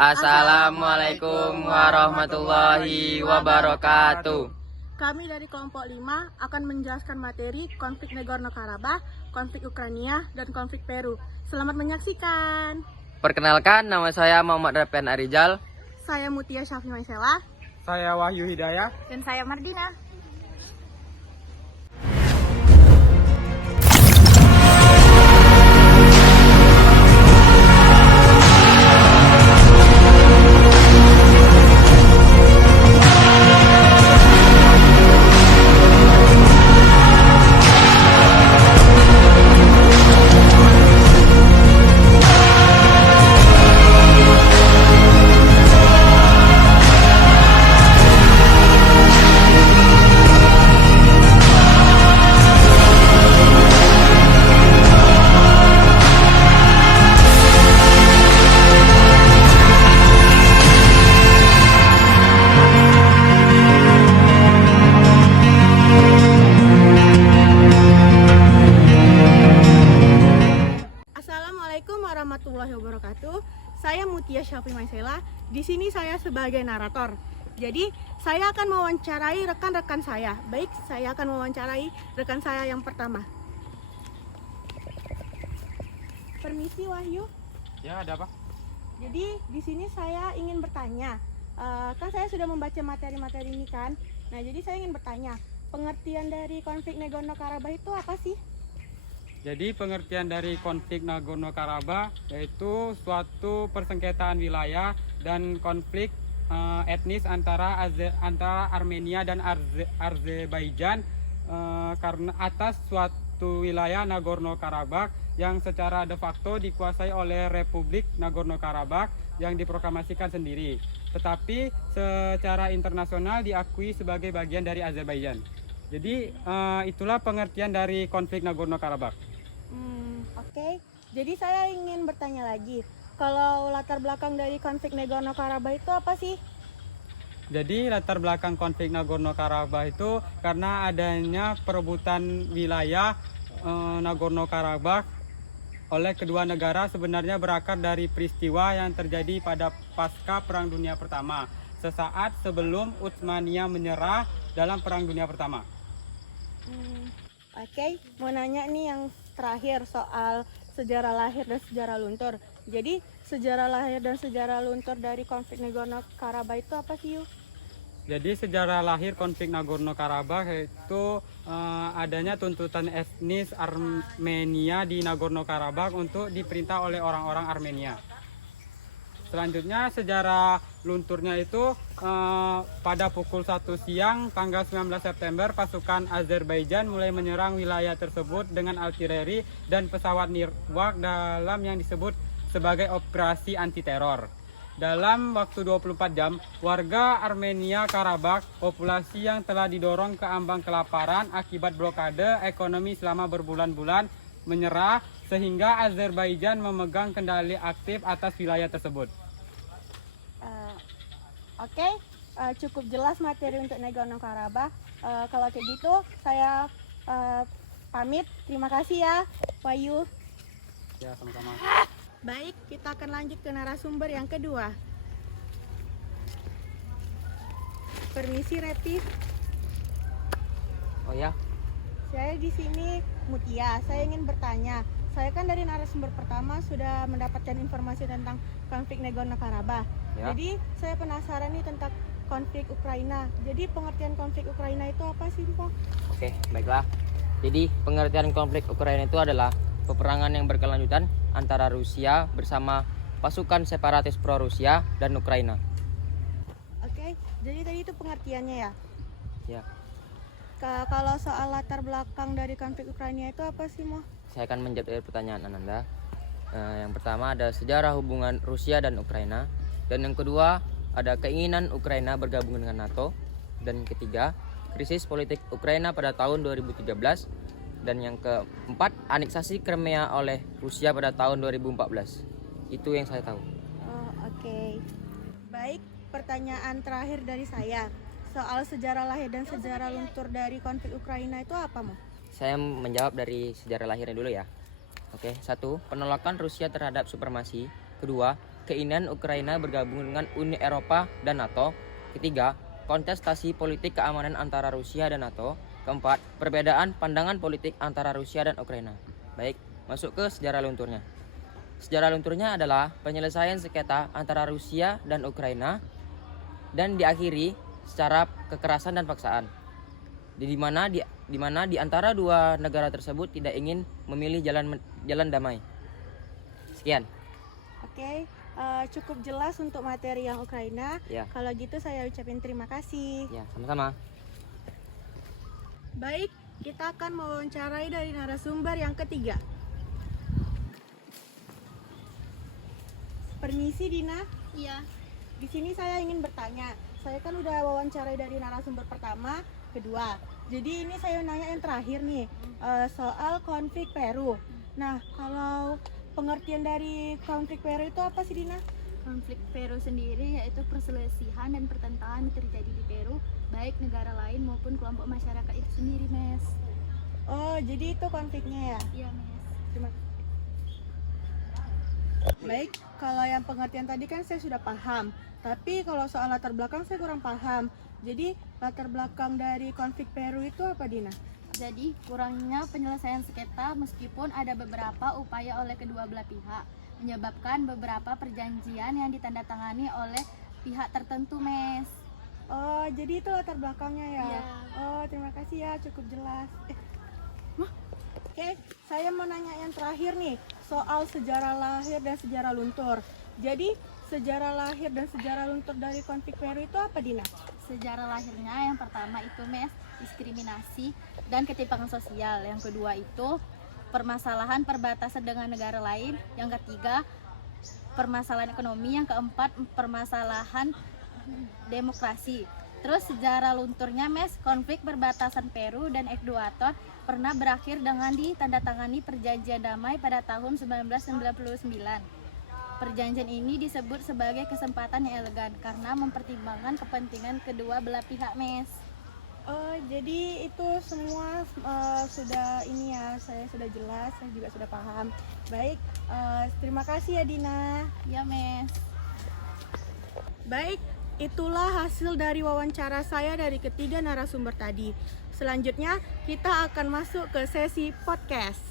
Assalamualaikum warahmatullahi wabarakatuh. Kami dari kelompok 5 akan menjelaskan materi konflik Nagorno-Karabakh, konflik Ukraina, dan konflik Peru. Selamat menyaksikan. Perkenalkan, nama saya Muhammad Rafian Arijal. Saya Mutia Syafi Maisela. Saya Wahyu Hidayah. Dan saya Mardina. Assalamualaikum warahmatullahi wabarakatuh. Saya Mutia Syafi Maisela. Di sini saya sebagai narator. Jadi, saya akan mewawancarai rekan-rekan saya. Baik, saya akan mewawancarai rekan saya yang pertama. Permisi Wahyu. Ya, ada apa? Jadi, di sini saya ingin bertanya. Kan saya sudah membaca materi-materi ini kan. Nah, jadi saya ingin bertanya, pengertian dari konflik Nagorno-Karabakh itu apa sih? Jadi pengertian dari konflik Nagorno-Karabakh yaitu suatu persengketaan wilayah dan konflik etnis antara Armenia dan Azerbaijan karena atas suatu wilayah Nagorno-Karabakh yang secara de facto dikuasai oleh Republik Nagorno-Karabakh yang diproklamasikan sendiri, tetapi secara internasional diakui sebagai bagian dari Azerbaijan. Jadi itulah pengertian dari konflik Nagorno-Karabakh. Oke. Jadi saya ingin bertanya lagi, kalau latar belakang dari konflik Nagorno-Karabakh itu apa sih? Jadi latar belakang konflik Nagorno-Karabakh itu karena adanya perebutan wilayah Nagorno-Karabakh oleh kedua negara sebenarnya berakar dari peristiwa yang terjadi pada pasca Perang Dunia Pertama, sesaat sebelum Utsmania menyerah dalam Perang Dunia Pertama. Oke, mau nanya nih yang terakhir soal sejarah lahir dan sejarah luntur. Jadi sejarah lahir dan sejarah luntur dari konflik Nagorno-Karabakh itu apa sih, Yu? Jadi sejarah lahir konflik Nagorno-Karabakh itu adanya tuntutan etnis Armenia di Nagorno-Karabakh untuk diperintah oleh orang-orang Armenia. Selanjutnya sejarah lunturnya itu pada pukul 1 siang tanggal 19 September pasukan Azerbaijan mulai menyerang wilayah tersebut dengan artileri dan pesawat nirwak dalam yang disebut sebagai operasi anti teror. Dalam waktu 24 jam, warga Armenia Karabakh, populasi yang telah didorong ke ambang kelaparan akibat blokade ekonomi selama berbulan-bulan, menyerah sehingga Azerbaijan memegang kendali aktif atas wilayah tersebut. Oke, cukup jelas materi untuk Nagorno-Karabakh. Kalau kayak gitu, saya pamit. Terima kasih ya, Wahyu. Ya, sama-sama. Baik, kita akan lanjut ke narasumber yang kedua. Permisi, Repi. Oh ya, Saya di sini Mutia. Saya ingin bertanya. Saya kan dari narasumber pertama sudah mendapatkan informasi tentang konflik Nagorno-Karabakh. Ya. Jadi saya penasaran nih tentang konflik Ukraina. Jadi pengertian konflik Ukraina itu apa sih, Pak? oke, baiklah. Jadi pengertian konflik Ukraina itu adalah peperangan yang berkelanjutan antara Rusia bersama pasukan separatis pro-Rusia dan Ukraina. Oke, jadi tadi itu pengertiannya ya. Ya, Kalau soal latar belakang dari konflik Ukraina itu apa sih, Mo? saya akan menjawab dari pertanyaan Ananda. Yang pertama ada sejarah hubungan Rusia dan Ukraina, dan yang kedua ada keinginan Ukraina bergabung dengan NATO, dan ketiga krisis politik Ukraina pada tahun 2013, dan yang keempat aneksasi Crimea oleh Rusia pada tahun 2014. Itu yang saya tahu. Oke. Baik, pertanyaan terakhir dari saya. Soal sejarah lahir dan sejarah luntur dari konflik Ukraina itu apa, Mo? Saya menjawab dari sejarah lahirnya dulu ya. Oke, 1. Penolakan Rusia terhadap supremasi. Kedua, keinginan Ukraina bergabung dengan Uni Eropa dan NATO. Ketiga, kontestasi politik keamanan antara Rusia dan NATO. Keempat, perbedaan pandangan politik antara Rusia dan Ukraina. Baik, masuk ke sejarah lunturnya. Sejarah lunturnya adalah penyelesaian sengketa antara Rusia dan Ukraina dan diakhiri secara kekerasan dan paksaan. Di mana di antara dua negara tersebut tidak ingin memilih jalan damai. Sekian. Oke, cukup jelas untuk materi yang Ukraina. Ya. Kalau gitu saya ucapin terima kasih. Ya, sama-sama. Baik, kita akan mewawancarai dari narasumber yang ketiga. Permisi Dina. Iya, Di sini saya ingin bertanya. Saya kan udah wawancarai dari narasumber pertama, kedua. Jadi ini saya nanya yang terakhir nih, soal konflik Peru. Nah, kalau pengertian dari konflik Peru itu apa sih Dina? konflik Peru sendiri yaitu perselisihan dan pertentangan yang terjadi di Peru, baik negara lain maupun kelompok masyarakat itu sendiri, Mes. Oh, jadi itu konfliknya ya? Iya, Mes. Terima kasih. Baik, kalau yang pengertian tadi kan saya sudah paham. Tapi kalau soal latar belakang saya kurang paham. Jadi latar belakang dari konflik Peru itu apa Dina? Jadi, kurangnya penyelesaian sengketa meskipun ada beberapa upaya oleh kedua belah pihak, menyebabkan beberapa perjanjian yang ditandatangani oleh pihak tertentu, Mes. Oh, jadi itu latar belakangnya ya? Iya. Oh, terima kasih ya, cukup jelas. Oke, saya mau nanya yang terakhir nih, soal sejarah lahir dan sejarah luntur. Jadi, sejarah lahir dan sejarah luntur dari konflik Peru itu apa, Dina? Sejarah lahirnya yang pertama itu, Mes, diskriminasi dan ketimpangan sosial. Yang kedua itu permasalahan perbatasan dengan negara lain. Yang ketiga permasalahan ekonomi. Yang keempat permasalahan demokrasi. Terus sejarah lunturnya, Mes, konflik perbatasan Peru dan Ekuador pernah berakhir dengan ditandatangani perjanjian damai pada tahun 1999. Perjanjian ini disebut sebagai kesempatan yang elegan karena mempertimbangkan kepentingan kedua belah pihak, Mes. Oh, jadi itu semua sudah ini ya, saya sudah jelas, saya juga sudah paham. Baik, terima kasih ya Dina. Ya, Mes. Baik, itulah hasil dari wawancara saya dari ketiga narasumber tadi. Selanjutnya kita akan masuk ke sesi podcast.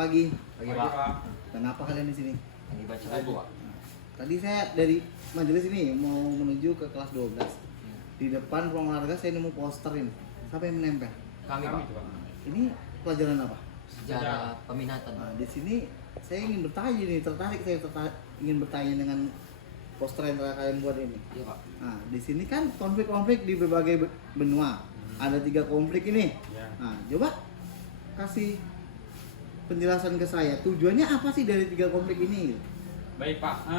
Pagi, Pak. Kenapa kalian di sini? Lagi baca buku, Pak. Tadi saya dari majelis ini mau menuju ke kelas 12. Di depan ruang olahraga saya nemu poster ini. Siapa yang menempel? Kami, Pak. Ini pelajaran apa? Sejarah peminatan. Nah, di sini saya ingin bertanya nih, ingin bertanya dengan poster yang telah kalian buat ini. Iya, Pak. Nah, di sini kan konflik-konflik di berbagai benua. Ada 3 konflik ini. Ya. Nah, coba kasih penjelasan ke saya. Tujuannya apa sih dari 3 konflik ini? Baik, Pak.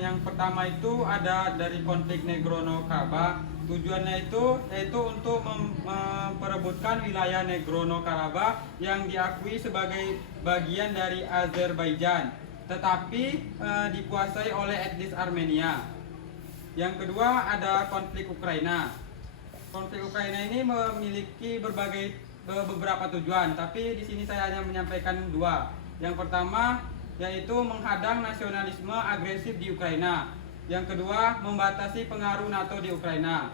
Yang pertama itu ada dari konflik Nagorno-Karabakh. Tujuannya itu yaitu untuk memperebutkan wilayah Nagorno-Karabakh yang diakui sebagai bagian dari Azerbaijan, tetapi dikuasai oleh etnis Armenia. Yang kedua ada konflik Ukraina. Konflik Ukraina ini memiliki beberapa tujuan, tapi di sini saya hanya menyampaikan 2. Yang pertama yaitu menghadang nasionalisme agresif di Ukraina. Yang kedua membatasi pengaruh NATO di Ukraina.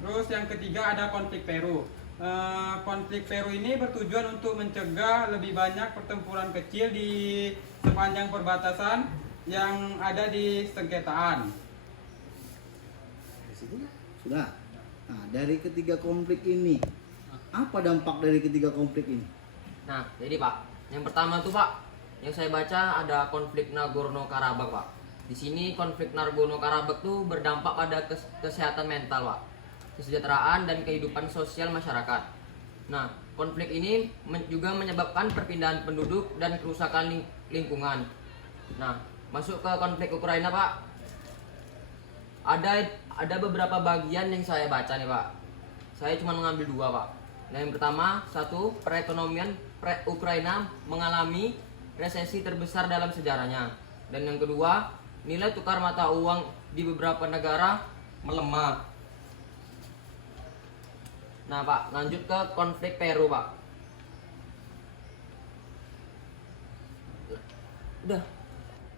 Terus yang ketiga ada konflik Peru. Konflik Peru ini bertujuan untuk mencegah lebih banyak pertempuran kecil di sepanjang perbatasan yang ada di sengketaan. Sudah. Nah, dari ketiga konflik ini, apa dampak dari ketiga konflik ini? Nah, jadi Pak, yang pertama tuh Pak, yang saya baca ada konflik Nagorno-Karabakh, Pak. Di sini konflik Nagorno-Karabakh tuh berdampak pada kesehatan mental, Pak, kesejahteraan dan kehidupan sosial masyarakat. Nah, konflik ini juga menyebabkan perpindahan penduduk dan kerusakan lingkungan. Nah, masuk ke konflik Ukraina, Pak. Ada beberapa bagian yang saya baca nih, Pak. Saya cuma mengambil 2, Pak. Nah, yang pertama, 1, perekonomian Ukraina mengalami resesi terbesar dalam sejarahnya. Dan yang kedua, nilai tukar mata uang di beberapa negara melemah. Nah, Pak, lanjut ke konflik Peru, Pak. Udah.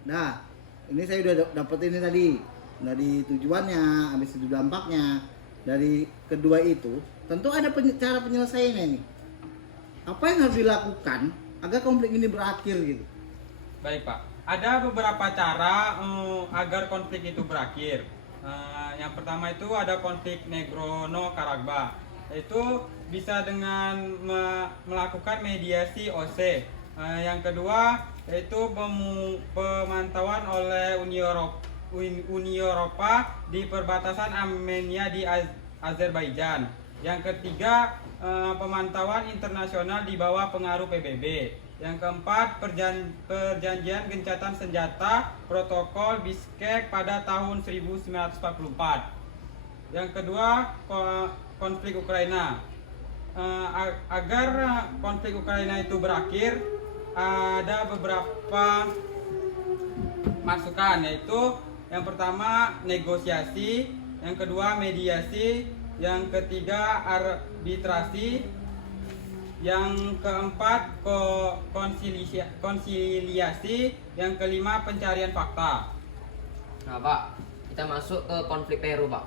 Nah, ini saya udah dapet ini tadi dari tujuannya, habis itu dampaknya. Dari kedua itu, tentu ada cara penyelesaiannya nih. Apa yang harus dilakukan agar konflik ini berakhir gitu? Baik Pak, ada beberapa cara agar konflik itu berakhir. Yang pertama itu ada konflik Nagorno-Karabakh. Itu bisa dengan melakukan mediasi OC. Yang kedua yaitu pemantauan oleh Uni Eropa di perbatasan Armenia di Azerbaijan. Yang ketiga, pemantauan internasional di bawah pengaruh PBB. Yang keempat, perjanjian gencatan senjata protokol Bishkek pada tahun 1944. Yang kedua, konflik Ukraina. Agar konflik Ukraina itu berakhir, ada beberapa masukan, yaitu yang pertama negosiasi, yang kedua mediasi, yang ketiga arbitrasi, yang keempat konsiliasi, yang kelima pencarian fakta. Nah, Pak, kita masuk ke konflik Peru, Pak.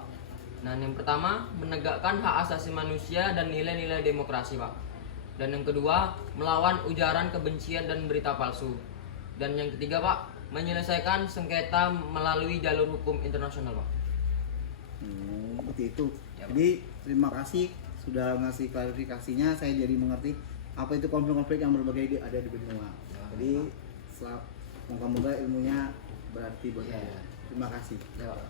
Nah, yang pertama, menegakkan hak asasi manusia dan nilai-nilai demokrasi, Pak. Dan yang kedua, melawan ujaran kebencian dan berita palsu. Dan yang ketiga, Pak, menyelesaikan sengketa melalui jalur hukum internasional, Pak. Seperti itu. Ya, Pak. Jadi terima kasih sudah ngasih klarifikasinya. Saya jadi mengerti apa itu konflik-konflik yang berbagai ada di benua. Ya, Jadi moga-moga ilmunya berarti buat Ya. saya. Terima kasih. Ya, Pak.